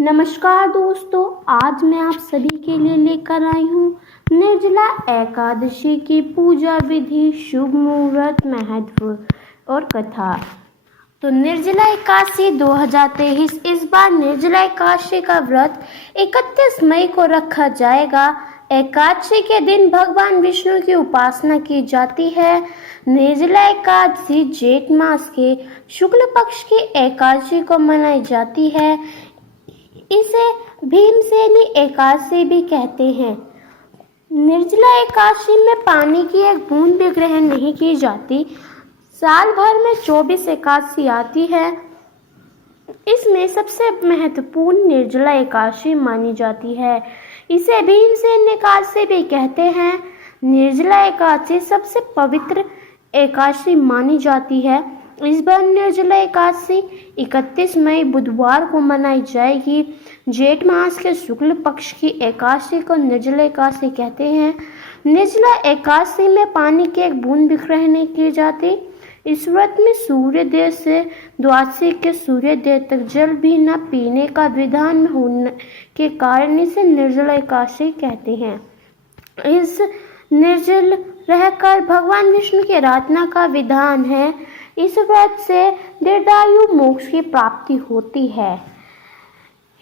नमस्कार दोस्तों, आज मैं आप सभी के लिए लेकर आई हूँ निर्जला एकादशी की पूजा विधि, शुभ मुहूर्त, महत्व और कथा। तो निर्जला एकादशी 2023 इस बार निर्जला एकादशी का व्रत 31 मई को रखा जाएगा। एकादशी के दिन भगवान विष्णु की उपासना की जाती है। निर्जला एकादशी जेठ मास के शुक्ल पक्ष की एकादशी को मनाई जाती है। इसे भीमसेनी एकादशी भी कहते हैं। निर्जला एकादशी में पानी की एक बूंद भी ग्रहण नहीं की जाती। साल भर में 24 एकादशी आती है। इसमें सबसे महत्वपूर्ण निर्जला एकादशी मानी जाती है। इसे भीमसेन एकादशी भी कहते हैं। निर्जला एकादशी सबसे पवित्र एकादशी मानी जाती है। इस बार निर्जला एकादशी 31 मई बुधवार को मनाई जाएगी। जेठ मास के शुक्ल पक्ष की एकादशी को निर्जला एकादशी कहते हैं। निर्जला एकादशी में पानी की एक बूंद भी ग्रहण नहीं की जाती। इस व्रत में सूर्योदय से द्वादशी के सूर्योदय तक जल भी न पीने का विधान होने के कारण इसे निर्जला एकादशी कहते हैं। इस निर्जल रहकर भगवान विष्णु की आराधना का विधान है। इस व्रत से दीर्घायु मोक्ष की प्राप्ति होती है।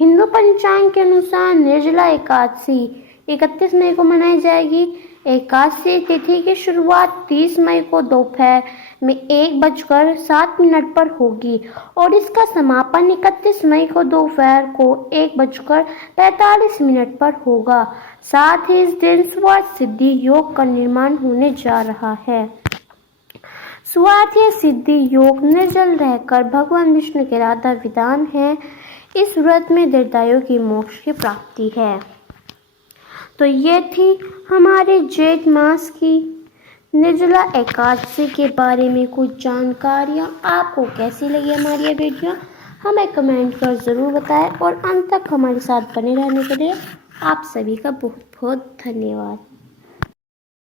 हिंदू पंचांग के अनुसार निर्जला एकादशी 31 मई को मनाई जाएगी। एकादशी तिथि की शुरुआत 30 मई को दोपहर में 1:07 पर होगी और इसका समापन 31 मई को दोपहर को 1:45 पर होगा। साथ ही इस दिन स्वार्थ सिद्धि योग का निर्माण होने जा रहा है। स्वार्थ सिद्धि योग निर्जल रहकर भगवान विष्णु के आराधना विधान है। इस व्रत में दीर्घायु की मोक्ष की प्राप्ति है। तो ये थी हमारे जेठ मास की निर्जला एकादशी के बारे में कुछ जानकारियाँ। आपको कैसी लगी हमारी ये वीडियो हमें कमेंट कर ज़रूर बताएं और अंत तक हमारे साथ बने रहने के लिए आप सभी का बहुत बहुत धन्यवाद।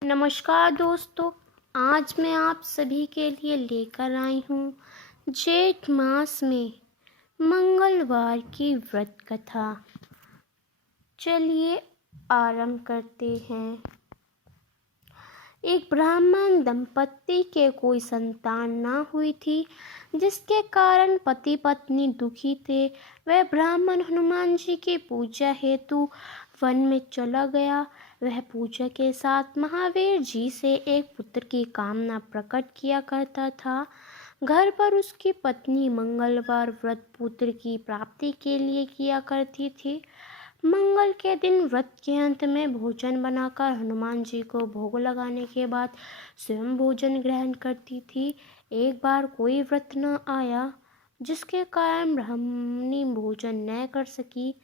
नमस्कार दोस्तों, आज मैं आप सभी के लिए लेकर आई हूँ जेठ मास में मंगलवार की व्रत कथा। चलिए आरंभ करते हैं। एक ब्राह्मण दंपत्ति के कोई संतान ना हुई थी, जिसके कारण पति पत्नी दुखी थे। वह ब्राह्मण हनुमान जी की पूजा हेतु वन में चला गया। वह पूजा के साथ महावीर जी से एक पुत्र की कामना प्रकट किया करता था। घर पर उसकी पत्नी मंगलवार व्रत पुत्र की प्राप्ति के लिए किया करती थी। मंगल के दिन व्रत के अंत में भोजन बनाकर हनुमान जी को भोग लगाने के बाद स्वयं भोजन ग्रहण करती थी। एक बार कोई व्रत न आया, जिसके कारण ब्राह्मणी भोजन न कर सकी।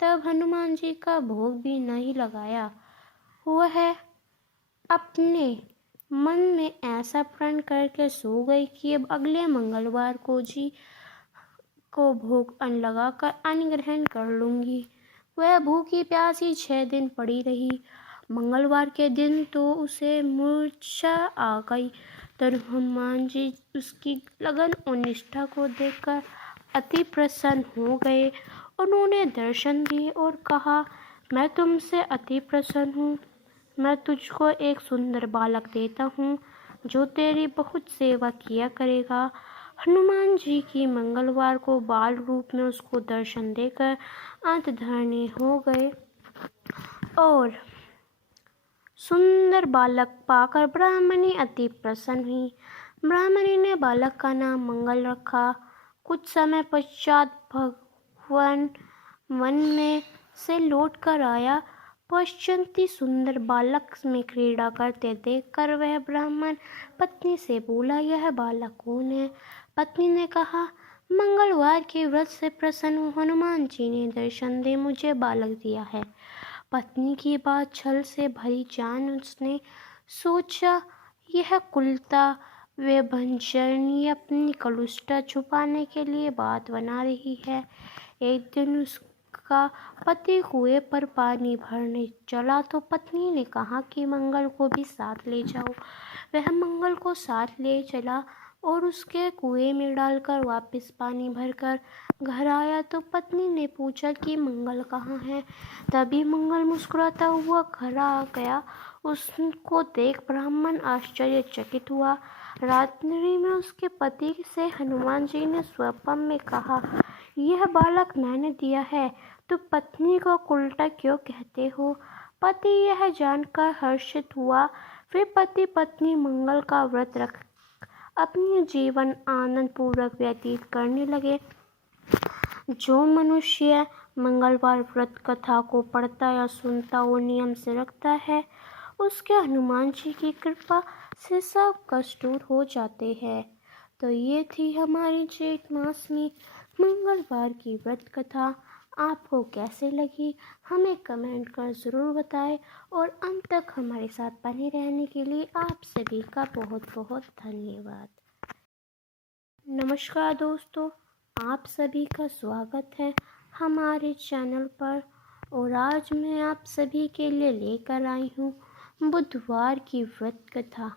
तब हनुमान जी का भोग भी नहीं लगाया। वह अपने मन में ऐसा प्रण करके सो गई कि अब अगले मंगलवार को जी को भोग अन्न लगाकर अन्न ग्रहण कर लूँगी। वह भूखी प्यासी 6 दिन पड़ी रही। मंगलवार के दिन तो उसे मूर्छा आ गई। तो हनुमान जी उसकी लगन और निष्ठा को देखकर अति प्रसन्न हो गए। उन्होंने दर्शन दिए और कहा, मैं तुमसे अति प्रसन्न हूँ। मैं तुझको एक सुंदर बालक देता हूँ, जो तेरी बहुत सेवा किया करेगा। हनुमान जी की मंगलवार को बाल रूप में उसको दर्शन देकर अंतर्धानी हो गए और सुंदर बालक पाकर ब्राह्मणी अति प्रसन्न हुई। ब्राह्मणी ने बालक का नाम मंगल रखा। कुछ समय पश्चात भगवान वन में से लौट कर आया। पश्चिंती सुंदर बालक में क्रीड़ा करते देखकर वह ब्राह्मण पत्नी से बोला, यह बालक कौन है? पत्नी ने कहा, मंगलवार के व्रत से प्रसन्न हनुमान जी ने दर्शन दे मुझे बालक दिया है। पत्नी की बात छल से भरी जान उसने सोचा, यह कुलता व भंजरनी अपनी कलुष्ठता छुपाने के लिए बात बना रही है। एक दिन उसका पति कुएं पर पानी भरने चला तो पत्नी ने कहा कि मंगल को भी साथ ले जाओ। वह मंगल को साथ ले चला और उसके कुएं में डालकर वापस पानी भरकर घर आया तो पत्नी ने पूछा कि मंगल कहाँ है। तभी मंगल मुस्कुराता हुआ घर आ गया। उसको देख ब्राह्मण आश्चर्यचकित हुआ। रात्रि में उसके पति से हनुमान जी ने स्वप्न में कहा, यह बालक मैंने दिया है, तो पत्नी को उल्टा क्यों कहते हो। पति यह जानकर हर्षित हुआ। फिर पति पत्नी मंगल का व्रत रख अपनी जीवन आनंद पूर्वक व्यतीत करने लगे। जो मनुष्य मंगलवार व्रत कथा को पढ़ता या सुनता और नियम से रखता है, उसके हनुमान जी की कृपा से सब कष्ट दूर हो जाते हैं। तो ये थी हमारी जेठ मास में मंगलवार की व्रत कथा। आपको कैसे लगी हमें कमेंट कर ज़रूर बताएं और अंत तक हमारे साथ बने रहने के लिए आप सभी का बहुत बहुत धन्यवाद। नमस्कार दोस्तों, आप सभी का स्वागत है हमारे चैनल पर। और आज मैं आप सभी के लिए लेकर आई हूँ बुधवार की व्रत कथा।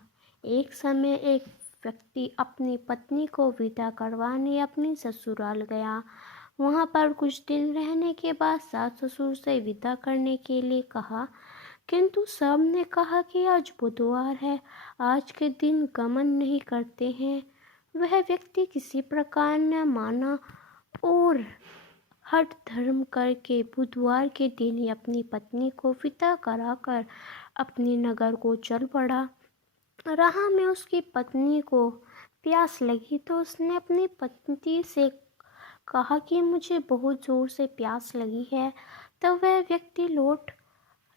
एक समय एक व्यक्ति अपनी पत्नी को विदा करवाने अपनी ससुराल गया। वहाँ पर कुछ दिन रहने के बाद सास ससुर से विदा करने के लिए कहा, किंतु सब ने कहा कि आज बुधवार है, आज के दिन गमन नहीं करते हैं। वह व्यक्ति किसी प्रकार न माना और हठ धर्म करके बुधवार के दिन ही अपनी पत्नी को विदा कराकर अपने नगर को चल पड़ा। राह में उसकी पत्नी को प्यास लगी तो उसने अपनी पत्नी से कहा कि मुझे बहुत जोर से प्यास लगी है। तब वह व्यक्ति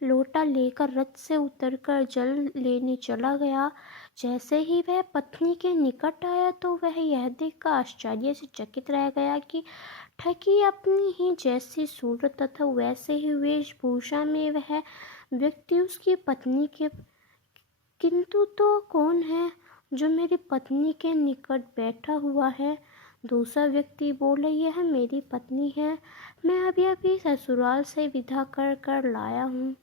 लोटा लेकर रथ से उतरकर जल लेने चला गया। जैसे ही वह पत्नी के निकट आया तो वह यह देखकर आश्चर्य से चकित रह गया कि ठगी अपनी ही जैसी सूरत तथा वैसे ही वेशभूषा में वह व्यक्ति उसकी पत्नी के किंतु तो कौन है जो मेरी पत्नी के निकट बैठा हुआ है। दूसरा व्यक्ति बोला, यह मेरी पत्नी है, मैं अभी अभी ससुराल से विदा कर लाया हूँ।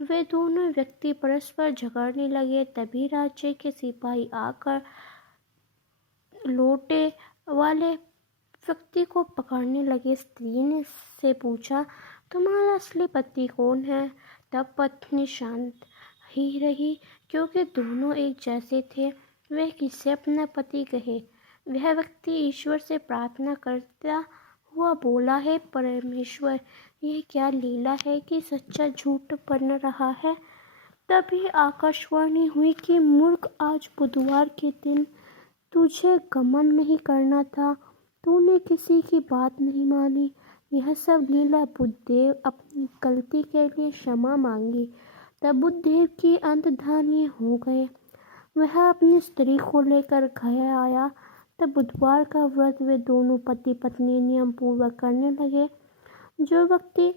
वे दोनों व्यक्ति परस्पर झगड़ने लगे। तभी राज्य के सिपाही आकर लोटे वाले व्यक्ति को पकड़ने लगे। स्त्री ने से पूछा, तुम्हारा असली पति कौन है। तब पत्नी शांत ही रही, क्योंकि दोनों एक जैसे थे। वह किसे अपना पति कहे। वह व्यक्ति ईश्वर से प्रार्थना करता हुआ बोला, है परमेश्वर, यह क्या लीला है कि सच्चा झूठ बन रहा है। तभी आकाशवाणी हुई कि मूर्ख, आज बुधवार के दिन तुझे गमन नहीं करना था, तूने किसी की बात नहीं मानी। यह सब लीला। बुद्धदेव अपनी गलती के लिए क्षमा मांगी। तब बुद्धदेव की अंतर्ध्यानी हो गए। वह अपनी स्त्री को लेकर घर आया। तब बुधवार का व्रत वे दोनों पति पत्नी नियम पूर्वक करने लगे। जो व्यक्ति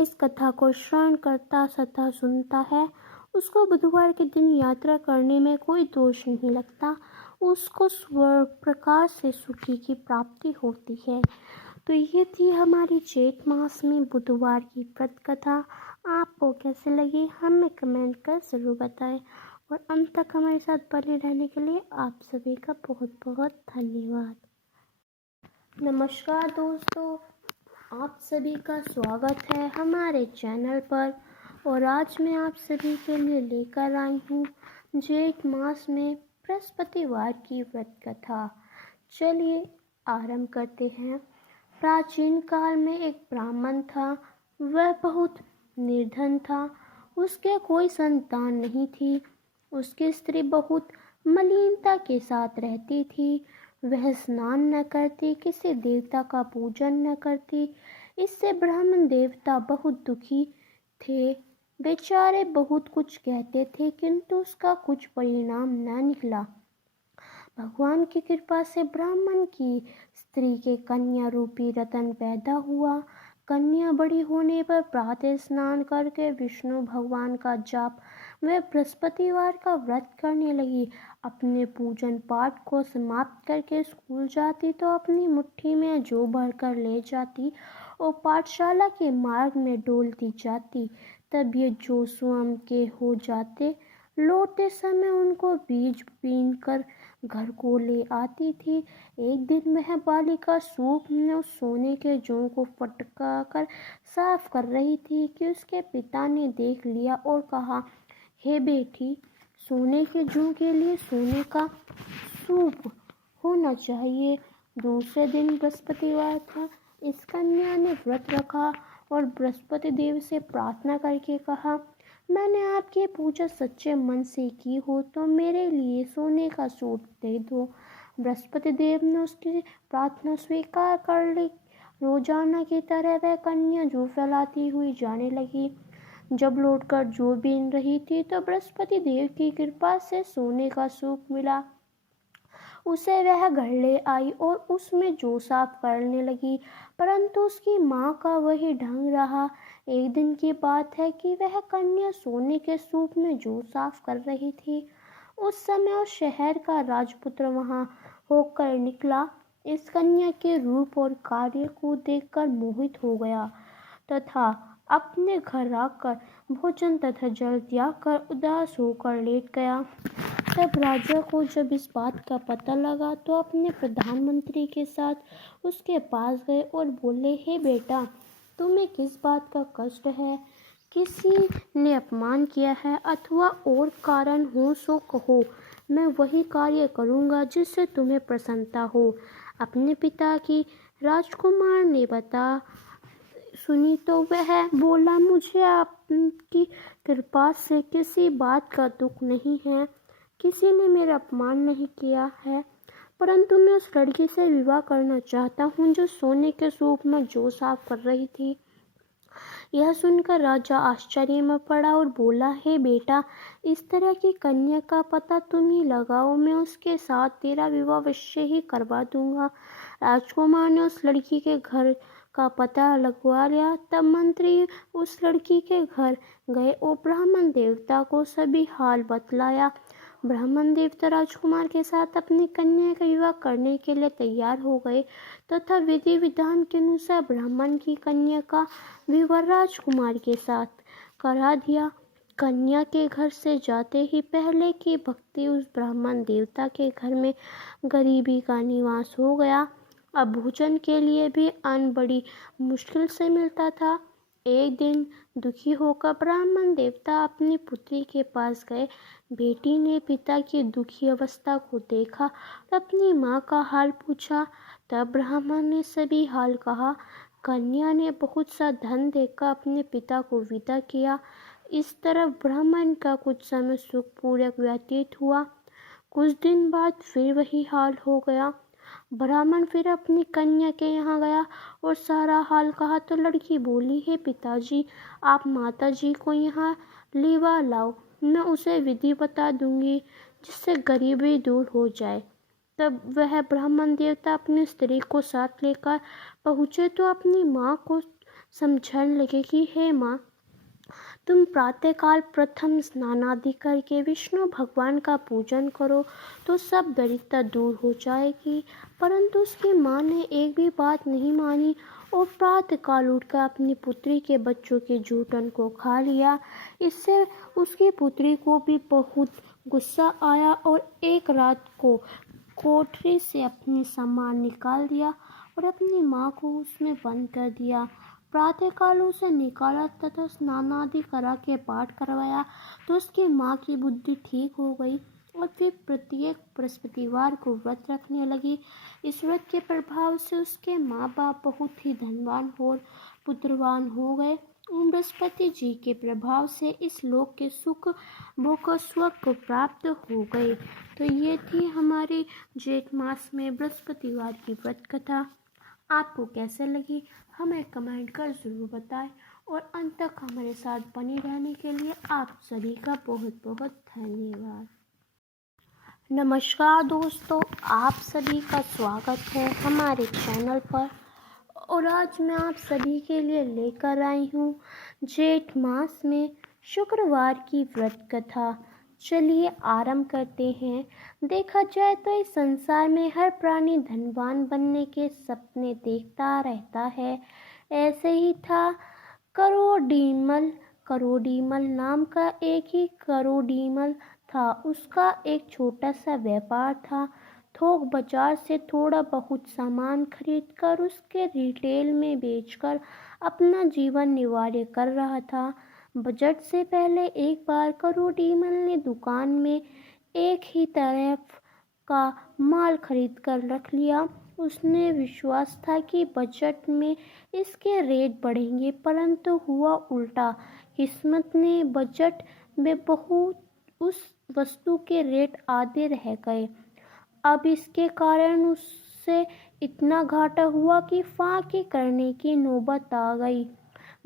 इस कथा को श्रवण करता तथा सुनता है, उसको बुधवार के दिन यात्रा करने में कोई दोष नहीं लगता। उसको स्वर्ग प्रकाश से सुखी की प्राप्ति होती है। तो ये थी हमारी जेठ मास में बुधवार की व्रत कथा। आपको कैसे लगी हमें कमेंट कर ज़रूर बताएं और अंत तक हमारे साथ बने रहने के लिए आप सभी का बहुत बहुत धन्यवाद। नमस्कार दोस्तों, आप सभी का स्वागत है हमारे चैनल पर। और आज मैं आप सभी के लिए लेकर आई हूँ जेठ मास में बृहस्पतिवार की व्रत कथा। चलिए आरंभ करते हैं। प्राचीन काल में एक ब्राह्मण था। वह बहुत निर्धन था। उसके कोई संतान नहीं थी। उसकी स्त्री बहुत मलिनता के साथ रहती थी। वह स्नान न करती, किसी देवता का पूजन न करती। इससे ब्राह्मण देवता बहुत दुखी थे। बेचारे बहुत कुछ कहते थे, किंतु उसका कुछ परिणाम न निकला। भगवान की कृपा से ब्राह्मण की स्त्री के कन्या रूपी रतन पैदा हुआ। कन्या बड़ी होने पर प्रातः स्नान करके विष्णु भगवान का जाप वह बृहस्पतिवार का व्रत करने लगी। अपने पूजन पाठ को समाप्त करके स्कूल जाती तो अपनी मुट्ठी में जौ भरकर ले जाती और पाठशाला के मार्ग में डोलती जाती। तब ये जौ स्वयं के हो जाते। लौटते समय उनको बीज बीन कर घर को ले आती थी। एक दिन वह बालिका सूप में उस सोने के जौ को फटका कर साफ कर रही थी कि उसके पिता ने देख लिया और कहा, हे बेटी, सोने के जौ के लिए सोने का सूप होना चाहिए। दूसरे दिन बृहस्पतिवार था। इस कन्या ने व्रत रखा और बृहस्पति देव से प्रार्थना करके कहा, मैंने आपकी पूजा सच्चे मन से की हो तो मेरे लिए सोने का सूट दे दो। बृहस्पति देव ने उसकी प्रार्थना स्वीकार कर ली। रोजाना की तरह वह कन्या जौ फैलाती हुई जाने लगी। जब लौटकर जौ बीन रही थी तो बृहस्पति देव की कृपा से सोने का सूप मिला। उसे वह घर ले आई और उसमें जौ साफ करने लगी, परंतु उसकी माँ का वही ढंग रहा। एक दिन की बात है कि वह कन्या सोने के सूप में जौ साफ कर रही थी। उस समय उस शहर का राजपुत्र वहां होकर निकला। इस कन्या के रूप और कार्य को देखकर मोहित हो गया तथा अपने घर आकर भोजन तथा जल त्याग कर उदास होकर लेट गया। तब राजा को जब इस बात का पता लगा तो अपने प्रधानमंत्री के साथ उसके पास गए और बोले, हे बेटा, तुम्हें किस बात का कष्ट है? किसी ने अपमान किया है अथवा और कारण हो सो कहो, मैं वही कार्य करूँगा जिससे तुम्हें प्रसन्नता हो। अपने पिता की राजकुमार ने बता सुनी तो वह बोला, मुझे आपकी कृपा से किसी बात का दुख नहीं है। किसी ने मेरा अपमान नहीं किया है, परंतु मैं उस लड़की से विवाह करना चाहता हूँ जो सोने के सूप में जौ साफ कर रही थी। यह सुनकर राजा आश्चर्य में पड़ा और बोला, हे बेटा, इस तरह की कन्या का पता तुम ही लगाओ, मैं उसके साथ तेरा विवाह अवश्य ही करवा दूंगा। राजकुमार ने उस लड़की के घर का पता लगवा लिया। तब मंत्री उस लड़की के घर गए और ब्राह्मण देवता को सभी हाल बतलाया। ब्राह्मण देवता राजकुमार के साथ अपनी कन्या का विवाह करने के लिए तैयार हो गए तथा विधि विधान के अनुसार ब्राह्मण की कन्या का विवाह राजकुमार के साथ करा दिया। कन्या के घर से जाते ही पहले की भक्ति उस ब्राह्मण देवता के घर में गरीबी का निवास हो गया। अब भोजन के लिए भी अन्न बड़ी मुश्किल से मिलता था। एक दिन दुखी होकर ब्राह्मण देवता अपनी पुत्री के पास गए। बेटी ने पिता की दुखी अवस्था को देखा और अपनी माँ का हाल पूछा। तब ब्राह्मण ने सभी हाल कहा। कन्या ने बहुत सा धन देकर अपने पिता को विदा किया। इस तरह ब्राह्मण का कुछ समय सुखपूर्वक व्यतीत हुआ। कुछ दिन बाद फिर वही हाल हो गया। ब्राह्मण फिर अपनी कन्या के यहाँ गया और सारा हाल कहा तो लड़की बोली, हे पिताजी, आप माताजी को यहाँ लेवा लाओ, मैं उसे विधि बता दूंगी जिससे गरीबी दूर हो जाए। तब वह ब्राह्मण देवता अपनी स्त्री को साथ लेकर पहुँचे तो अपनी माँ को समझाने लगे कि हे माँ, तुम प्रातःकाल प्रथम स्नान आदि करके विष्णु भगवान का पूजन करो तो सब दरिद्रता दूर हो जाएगी। परंतु उसकी माँ ने एक भी बात नहीं मानी और प्रातःकाल उठकर अपनी पुत्री के बच्चों के जूठन को खा लिया। इससे उसकी पुत्री को भी बहुत गुस्सा आया और एक रात को कोठरी से अपने सामान निकाल दिया और अपनी माँ को उसमें बंद कर दिया। प्रातःकाल उसे निकाला तथा स्नान आदि करा के पाठ करवाया तो उसकी माँ की बुद्धि ठीक हो गई और फिर प्रत्येक बृहस्पतिवार को व्रत रखने लगी। इस व्रत के प्रभाव से उसके माँ बाप बहुत ही धनवान और पुत्रवान हो गए। बृहस्पति जी के प्रभाव से इस लोक के सुख भोग स्वर्ग को प्राप्त हो गए। तो ये थी हमारी जेठ मास में बृहस्पतिवार की व्रत कथा। आपको कैसे लगी हमें कमेंट कर ज़रूर बताएं और अंत तक हमारे साथ बने रहने के लिए आप सभी का बहुत बहुत धन्यवाद। नमस्कार दोस्तों, आप सभी का स्वागत है हमारे चैनल पर और आज मैं आप सभी के लिए लेकर आई हूँ जेठ मास में शुक्रवार की व्रत कथा। चलिए आरंभ करते हैं। देखा जाए तो इस संसार में हर प्राणी धनवान बनने के सपने देखता रहता है। ऐसे ही था करोडीमल नाम का एक ही करोडीमल था। उसका एक छोटा सा व्यापार था। थोक बाजार से थोड़ा बहुत सामान खरीदकर उसके रिटेल में बेचकर अपना जीवन निर्वाह कर रहा था। बजट से पहले एक बार करोडीमल ने दुकान में एक ही तरफ का माल खरीद कर रख लिया। उसने विश्वास था कि बजट में इसके रेट बढ़ेंगे, परंतु हुआ उल्टा। किस्मत ने बजट में बहुत उस वस्तु के रेट आधे रह गए। अब इसके कारण उससे इतना घाटा हुआ कि फाके करने की नौबत आ गई।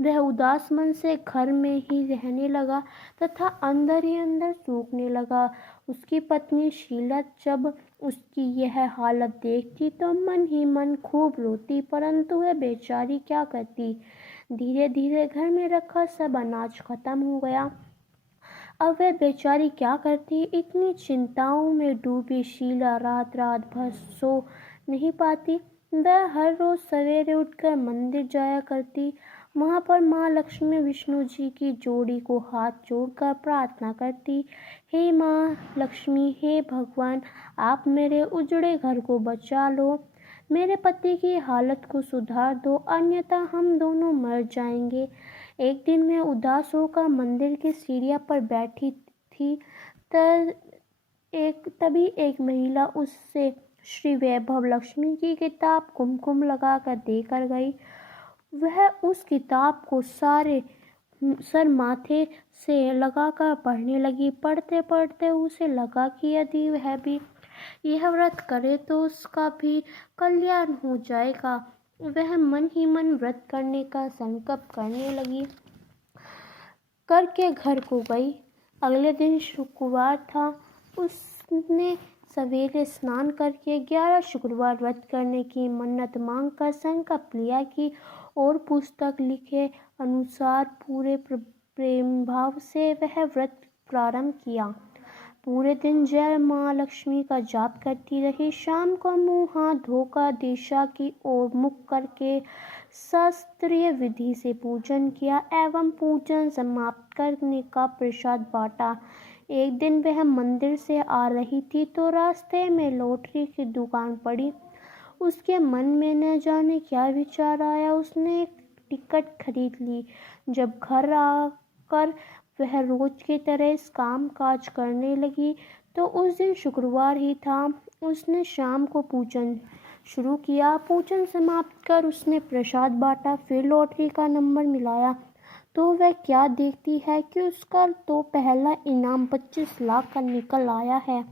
वह उदास मन से घर में ही रहने लगा तथा अंदर ही अंदर सूखने लगा। उसकी पत्नी शीला जब उसकी यह हालत देखती तो मन ही मन खूब रोती, परंतु वह बेचारी क्या करती। धीरे धीरे घर में रखा सब अनाज खत्म हो गया। अब वह बेचारी क्या करती। इतनी चिंताओं में डूबी शीला रात रात भर सो नहीं पाती। वह हर रोज सवेरे उठकर मंदिर जाया करती। वहाँ पर माँ लक्ष्मी विष्णु जी की जोड़ी को हाथ जोड़कर प्रार्थना करती। हे माँ लक्ष्मी, हे भगवान, आप मेरे उजड़े घर को बचा लो। मेरे पति की हालत को सुधार दो, अन्यथा हम दोनों मर जाएंगे। एक दिन मैं उदास होकर मंदिर की सीढ़ियों पर बैठी थी। तभी एक महिला उससे श्री वैभव लक्ष्मी की किताब कुमकुम लगाकर देकर गई। वह उस किताब को सर माथे से लगाकर पढ़ने लगी। पढ़ते पढ़ते उसे लगा कि यदि वह भी यह व्रत करे तो उसका भी कल्याण हो जाएगा। वह मन ही मन व्रत करने का संकल्प करने लगी। करके घर को गई। अगले दिन शुक्रवार था। उसने सवेरे स्नान करके 11 शुक्रवार व्रत करने की मन्नत मांगकर संकल्प लिया कि और पुस्तक लिखे अनुसार पूरे प्रेम भाव से वह व्रत प्रारंभ किया। पूरे दिन जय माँ लक्ष्मी का जाप करती रही। शाम को मुंह हाथ धोकर दिशा की ओर मुख करके शास्त्रीय विधि से पूजन किया एवं पूजन समाप्त करने का प्रसाद बांटा। एक दिन वह मंदिर से आ रही थी तो रास्ते में लॉटरी की दुकान पड़ी। उसके मन में न जाने क्या विचार आया। उसने एक टिकट खरीद ली। जब घर आकर वह रोज की तरह इस काम काज करने लगी तो उस दिन शुक्रवार ही था। उसने शाम को पूजन शुरू किया। पूजन समाप्त कर उसने प्रसाद बांटा। फिर लॉटरी का नंबर मिलाया तो वह क्या देखती है कि उसका तो पहला इनाम 25 लाख का निकल आया है।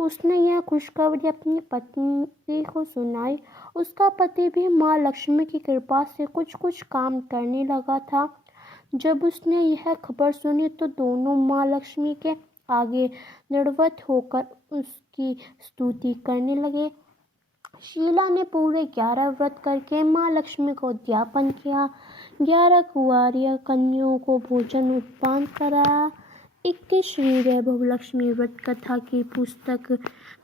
उसने यह खुशखबरी अपनी पत्नी को सुनाई। उसका पति भी माँ लक्ष्मी की कृपा से कुछ कुछ काम करने लगा था। जब उसने यह खबर सुनी तो दोनों माँ लक्ष्मी के आगे दंडवत होकर उसकी स्तुति करने लगे। शीला ने पूरे 11 व्रत करके माँ लक्ष्मी को उद्यापन किया। 11 कुंवारी कन्याओं को भोजन उत्पन्न कराया। 21 श्री वैभव लक्ष्मी व्रत कथा की पुस्तक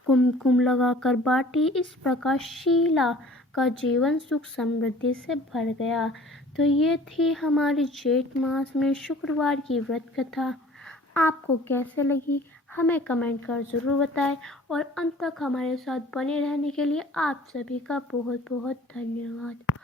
कुमकुम लगाकर बांटी। इस प्रकार शीला का जीवन सुख समृद्धि से भर गया। तो ये थी हमारी जेठ मास में शुक्रवार की व्रत कथा। आपको कैसे लगी हमें कमेंट कर ज़रूर बताएं और अंत तक हमारे साथ बने रहने के लिए आप सभी का बहुत बहुत धन्यवाद।